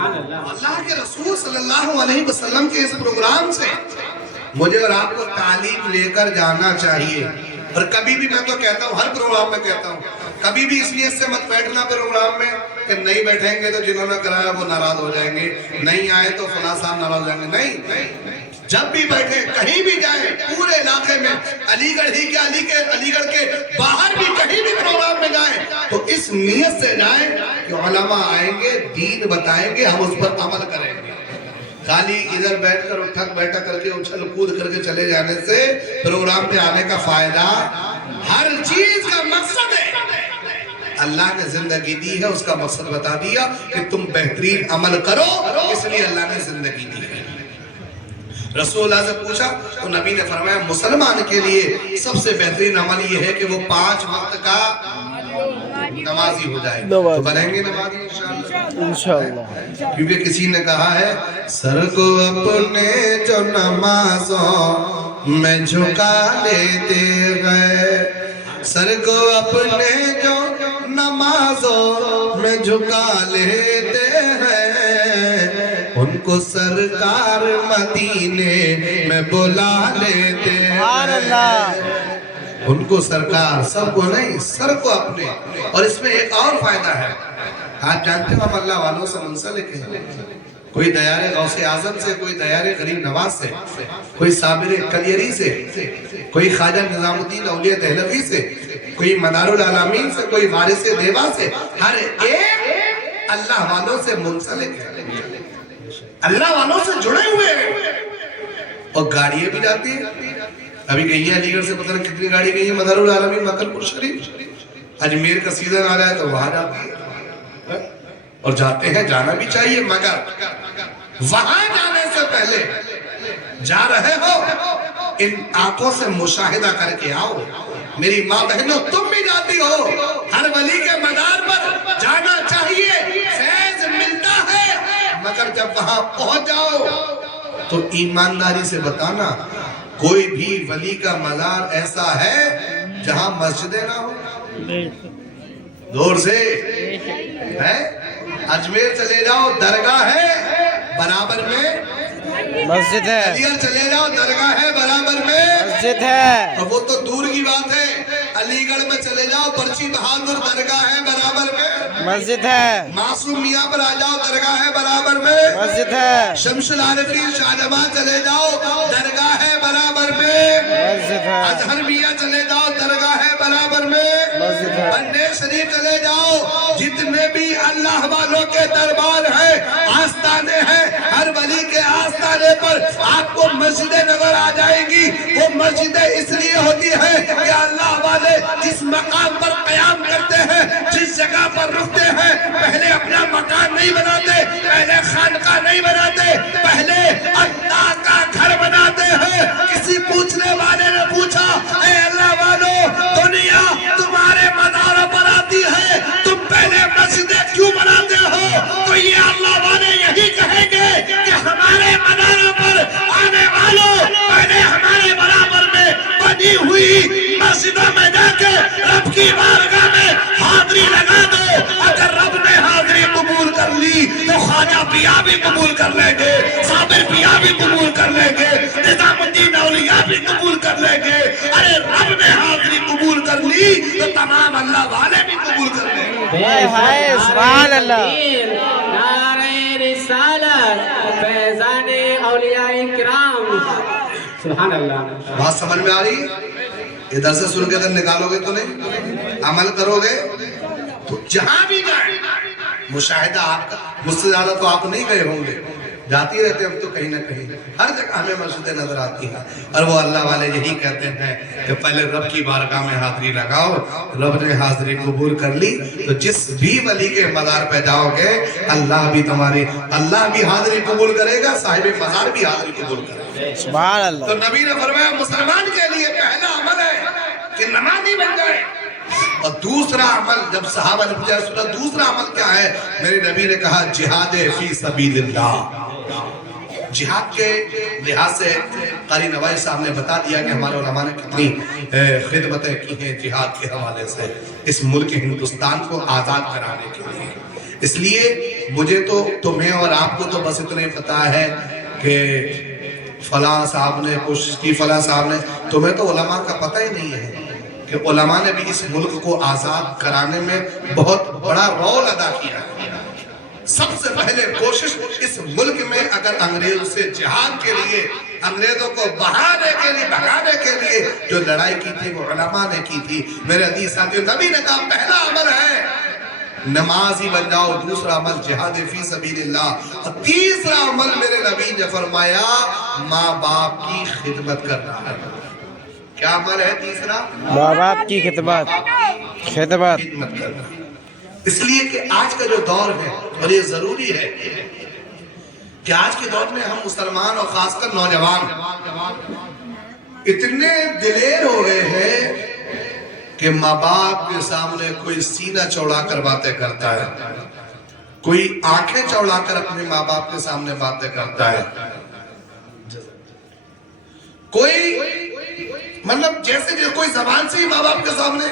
اللہ کے رسول صلی اللہ علیہ وسلم کے اس پروگرام سے مجھے اور آپ کو تعلیم لے کر جانا چاہیے. اور کبھی بھی میں تو کہتا ہوں, ہر پروگرام میں کہتا ہوں, کبھی بھی اس نیت سے مت بیٹھنا پروگرام میں کہ نہیں بیٹھیں گے تو جنہوں نے کرایا وہ ناراض ہو جائیں گے, نہیں آئے تو فلاں صاحب ناراض ہو جائیں گے. نہیں, جب بھی بیٹھے کہیں بھی جائیں, پورے علاقے میں, علی گڑھ ہی کے علی گڑھ کے باہر بھی کہیں بھی پروگرام میں جائیں تو اس نیت سے جائیں کہ علماء آئیں گے, دین بتائیں گے, ہم اس پر عمل کریں گے. خالی ادھر بیٹھ کر اٹھک بیٹھا کر کے اچھل کود کر کے چلے جانے سے پروگرام پہ آنے کا فائدہ, ہر چیز کا مقصد ہے. اللہ نے زندگی دی ہے, اس کا مقصد بتا دیا کہ تم بہترین عمل کرو, اس لیے اللہ نے زندگی دی ہے. رسول اللہ سے پوچھا تو نبی نے فرمایا مسلمان کے لیے سب سے بہترین عمل یہ ہے کہ وہ 5 وقت کا نمازی ہو جائے. تو بنیں گے نمازی انشاءاللہ. کیونکہ کسی نے کہا ہے سر کو اپنے جو نمازوں میں جھکا لیتے گئے, سر کو اپنے جو نمازوں میں جھکا لیتے ہیں, ان کو سرکار مدینے میں بلا لیتے ہیں. ان کو سرکار, سب کو نہیں, سر کو اپنے. اور اس میں ایک اور فائدہ ہے, آپ جانتے ہو ہم اللہ والوں سے منسلک ہیں. کوئی دیار غوث اعظم سے, کوئی دیار غریب نواز سے, کوئی صابر کلیری سے, کوئی خواجہ نظام الدین اولیاء دہلوی سے, کوئی مدار العالمین سے, کوئی وارث دیوا سے, ہر ایک اللہ والوں سے منسلک ہے, اللہ والوں سے جڑے ہوئے ہیں. اور گاڑیاں بھی جاتی ہیں. ابھی گئی ہیں علی گڑھ سے, پتہ نہیں کتنی گاڑی گئی ہیں مدار العالمین مکل پور شریف. اجمیر کا سیزن آ رہا ہے تو وہاں جاتی ہے, اور جاتے ہیں, جانا بھی چاہیے. مگر وہاں جانے سے پہلے جا رہے ہو ان آنکھوں سے مشاہدہ کر کے آؤ. میری ماں بہنوں, تم بھی جاتی ہو, ہر ولی کے مدار پر جانا چاہیے, فیض ملتا ہے. مگر جب وہاں پہنچ جاؤ تو ایمانداری سے بتانا کوئی بھی ولی کا مزار ایسا ہے جہاں مسجدیں نہ ہو. دور سے ہے, اجمیر چلے جاؤ درگاہ ہے برابر میں مسجد ہے, علی گڑھ چلے جاؤ درگاہ ہے برابر میں مسجد ہے. اور وہ تو دور کی بات ہے, علی گڑھ میں چلے جاؤ پرچی بہادر درگاہ ہے برابر میں مسجد ہے. معصوم میاں پر آ جاؤ درگاہ ہے برابر میں مسجد ہے. شمس العارفین شاہجہاں چلے جاؤ درگاہ ہے برابر میں مسجد ہے. اظہر میاں چلے جاؤ درگاہ ہے برابر میں مسجد ہے. بنڈے شریف چلے جاؤ, جتنے بھی اللہ والوں کے دربار ہیں, آستانے ہیں, ہر ولی کے آستانے پر آپ کو مسجدیں نظر آ جائیں گی. وہ مسجدیں اس لیے ہوتی ہیں کہ اللہ والے جس مقام پر قیام کرتے ہیں, جس جگہ پر رکتے ہیں, پہلے اپنا مکان نہیں بناتے, پہلے خانقاہ نہیں بناتے, پہلے اللہ کا گھر بناتے ہیں. کسی پوچھنے والے نے پوچھا, اے اللہ والو, دنیا تمہارے مزاروں پر آتی ہے, تم پہلے مسجدیں کیوں بناتے ہو؟ تو یہ اللہ والے یہی کہیں گے کہ ہمارے مزاروں پر آنے والوں پہلے ہمارے برابر میں بنی ہوئی مسجدوں میں جا کے رب کی بارگاہ میں حاضری لگا دو. اگر رب نے حاضری قبول کر لی تو خواجہ پیا بھی قبول کر لیں گے, صابر پیا بھی قبول کر لیں گے, نظام الدین اولیاء بھی قبول کر لیں گے. ارے رب نے حاضری قبول کر لی تو تمام اللہ والے بھی قبول کر لیں گے. ہائے سبحان اللہ. نعرہ رسالت, فیضان اولیاء کرام. سبحان اللہ. بات سمجھ میں آ رہی؟ ادھر سے سن کے ادھر نکالو گے تو نہیں, عمل کرو گے تو جہاں بھی جائیں مشاہدہ آپ کا. مجھ سے زیادہ تو آپ نہیں گئے ہوں گے, جاتی رہتے ہم تو کہیں نہ کہیں, ہر جگہ ہمیں مسجدیں نظر آتی ہیں. اور وہ اللہ والے یہی کہتے ہیں کہ پہلے رب کی بارگاہ میں حاضری لگاؤ. رب نے حاضری قبول کر لی تو جس بھی ولی کے مزار پہ جاؤ گے اللہ بھی حاضری قبول کرے گا, صاحب مزار بھی حاضری قبول کرے گا. سبحان اللہ. تو نبی نے فرمایا مسلمان کے لیے پہلا عمل ہے کہ نمازی بن جائے. اور دوسرا عمل, جب صحابہ نے پوچھا رسول اللہ دوسرا عمل کیا ہے, میرے نبی نے کہا جہاد فی سبیل اللہ. جہاد کے لحاظ سے قاری نواز صاحب نے بتا دیا کہ ہمارے علماء نے کتنی خدمتیں کی ہیں جہاد کے حوالے سے, اس ملک ہندوستان کو آزاد کرانے کے لیے, اس لیے مجھے تو تمہیں اور آپ کو تو بس اتنا ہی پتا ہے کہ فلاں صاحب نے کوشش کی، فلاں صاحب نے، تمہیں تو علماء کا پتہ ہی نہیں ہے کہ علماء نے بھی اس ملک کو آزاد کرانے میں بہت بڑا رول ادا کیا ہے۔ سب سے پہلے کوشش اس ملک میں اگر انگریزوں سے جہاد کے لیے، انگریزوں کو بھگانے کے لیے جو لڑائی کی تھی وہ علماء نے کی تھی۔ میرے عزیز ساتھیو، نبی نے کہا پہلا عمل ہے نمازی بن جاؤ، دوسرا عمل جہاد فی سبیل اللہ، اور تیسرا عمل میرے نبی نے فرمایا ماں باپ کی خدمت کرنا ہے۔ کیا عمل ہے تیسرا؟ ماں باپ کی خدمت خدمت کرنا۔ اس لیے کہ آج کا جو دور ہے، اور یہ ضروری ہے کہ آج کے دور میں ہم مسلمان اور خاص کر نوجوان اتنے دلیر ہو گئے ہیں کہ ماں باپ کے سامنے کوئی سینہ چوڑا کر باتیں کرتا ہے، کوئی آنکھیں چوڑا کر اپنے ماں باپ کے سامنے باتیں کرتا ہے، کوئی مطلب جیسے کوئی زبان سے ہی ماں باپ کے سامنے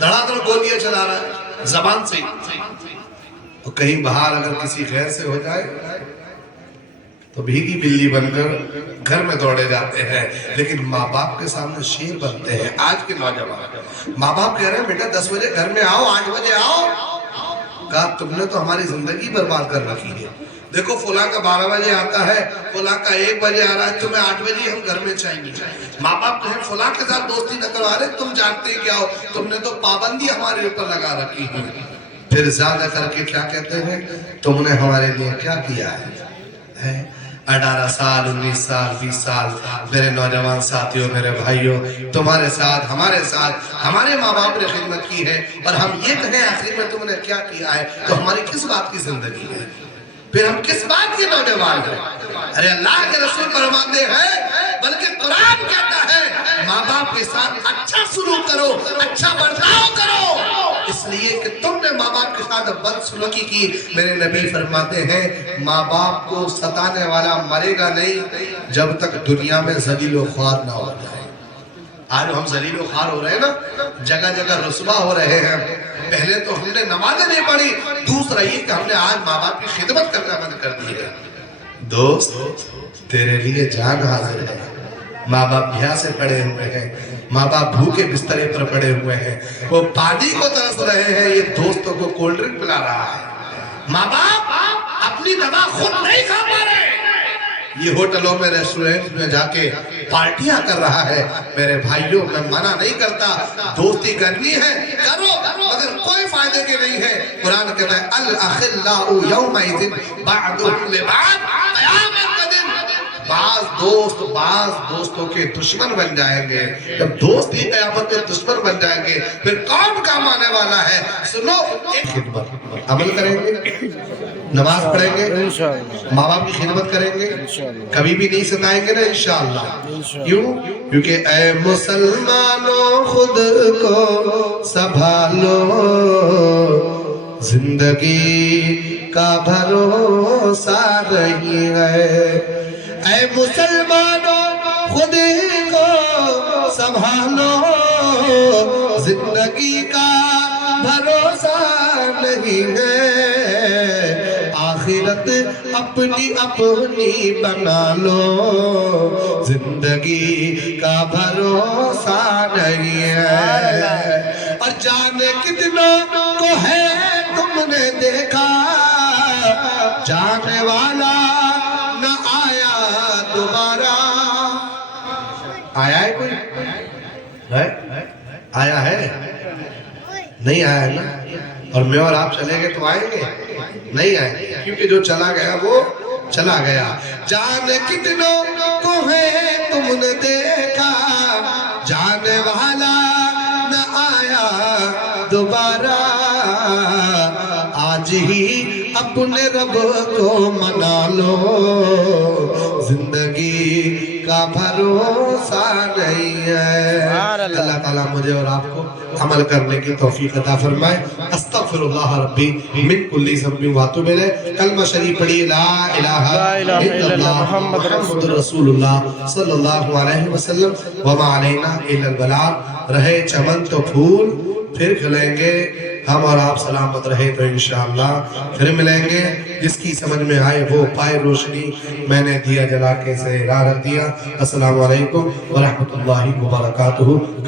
دھڑا دھڑ گولیاں چلا رہا ہے، زبان سے ہی۔ اور کہیں باہر اگر کسی غیر سے ہو جائے تو بھیگی بلی بن کر گھر میں دوڑے جاتے ہیں، لیکن ماں باپ کے سامنے شیر بنتے ہیں۔ آج کے نوجوان ماں باپ کہہ رہے ہیں بیٹا 10 بجے گھر میں آؤ، 8 بجے آؤ۔ کہا تم نے تو ہماری زندگی برباد کر رکھی ہے، دیکھو فلاں کا 12 بجے آتا ہے، فلاں کا 1 بجے آ رہا ہے، تمہیں 8 بجے ہم گھر میں چاہیے۔ ماں باپ کہیں فلاں کے ساتھ دوستی نہ کروا رہے، تم جانتے کیا ہو، تم نے تو پابندی ہمارے اوپر لگا رکھی ہے۔ پھر زیادہ کر کے کیا کہتے ہیں، تم نے ہمارے لیے کیا کیا ہے؟ 18 سال 19 سال 20 سال میرے نوجوان ساتھیوں، میرے بھائیوں، تمہارے ساتھ ہمارے ماں باپ نے خدمت کی ہے، اور ہم یہ کہیں آخر میں تم نے کیا کیا ہے، تو ہماری کس بات کی زندگی ہے، پھر ہم کس بات کے نوجوان ہیں؟ ارے اللہ کے رسول فرماتے ہیں، بلکہ قرآن کہتا ہے ماں باپ کے ساتھ اچھا سلوک کرو، اچھا برتاؤ کرو، اس لیے کہ تم نے ماں باپ کے ساتھ بد سلوکی کی۔ میرے نبی فرماتے ہیں ماں باپ کو ستانے والا مرے گا نہیں جب تک دنیا میں ذلیل و خوار نہ ہو جائے۔ آج ہم ذلیل و خوار ہو رہے ہیں نا، جگہ جگہ رسوا ہو رہے ہیں۔ پہلے تو ہم نے نمازیں نہیں پڑھی، دوسرا یہ کہ ہم نے آج ماں باپ کی خدمت کرنا بند کر دی ہے۔ دوست تیرے لیے جان حاضر ہے، ماں باپ پیاسے پڑے ہوئے ہیں، ماں باپ بھوکے بسترے پر پڑے ہوئے ہیں، وہ پانی کو ترس رہے ہیں، یہ دوستوں کو کولڈ ڈرنک پلا رہا ہے۔ ماں باپ اپنی دوا خود نہیں کھا پا رہے، یہ ہوٹلوں میں ریسٹورنٹ میں جا کے پارٹیاں کر رہا ہے۔ میرے بھائیوں میں منع نہیں کرتا، دوستی کرنی ہے کرو، مگر کوئی فائدے کے نہیں ہے۔ قرآن کہتا ہے الاخلاء یومئذ بعضهم لبعض، قیامت کا دن بعض دوستوں کے دشمن بن جائیں گے۔ جب دوست ہی قیامت میں دشمن بن جائیں گے پھر کون کام آنے والا ہے؟ سنو، خدمت عمل کریں گے، نماز پڑھیں گے، ماں باپ کی خدمت کریں گے، کبھی بھی نہیں ستائیں گے نا انشاءاللہ۔ کیوں؟ کیونکہ اے مسلمانوں خود کو سنبھالو، زندگی کا بھروسہ نہیں ہے۔ اے مسلمانوں خود کو سنبھالو، زندگی کا بھروسہ نہیں ہے، آخرت اپنی بنا لو، زندگی کا بھروسہ نہیں ہے۔ اور جانے کتنوں کو ہے تم نے دیکھا، جانے والا نہ آیا دوبارہ۔ آیا ہے کوئی؟ آیا ہے؟ نہیں آیا ہے نا؟ اور میں اور آپ چلیں گے تو آئیں گے؟ نہیں آئیں گے، کیونکہ جو چلا گیا وہ چلا گیا۔ جانے کتنوں کو ہے تم نے دیکھا، جانے والا نہ آیا دوبارہ، آج ہی اپنے رب کو منا لو، زندگی کا بھروسہ نہیں ہے۔ اللہ تعالیٰ مجھے اور آپ کو عمل کرنے کی توفیق عطا فرمائے۔ استغفر اللہ ربی من کل ذنب واتوب الیہ۔ کلمہ شریف پڑھیے، لا الہ الا اللہ محمد رسول اللہ صلی اللہ علیہ وسلم۔ وما علینا الا البلاغ۔ رہے چمن تو پھول پھر کھلیں گے، ہم اور آپ سلامت رہے تو انشاءاللہ پھر ملیں گے. جس کی سمجھ میں آئے وہ پائے روشنی. میں نے دیا جلا کے سے رکھ دیا. السلام علیکم ورحمۃ اللہ وبرکاتہ.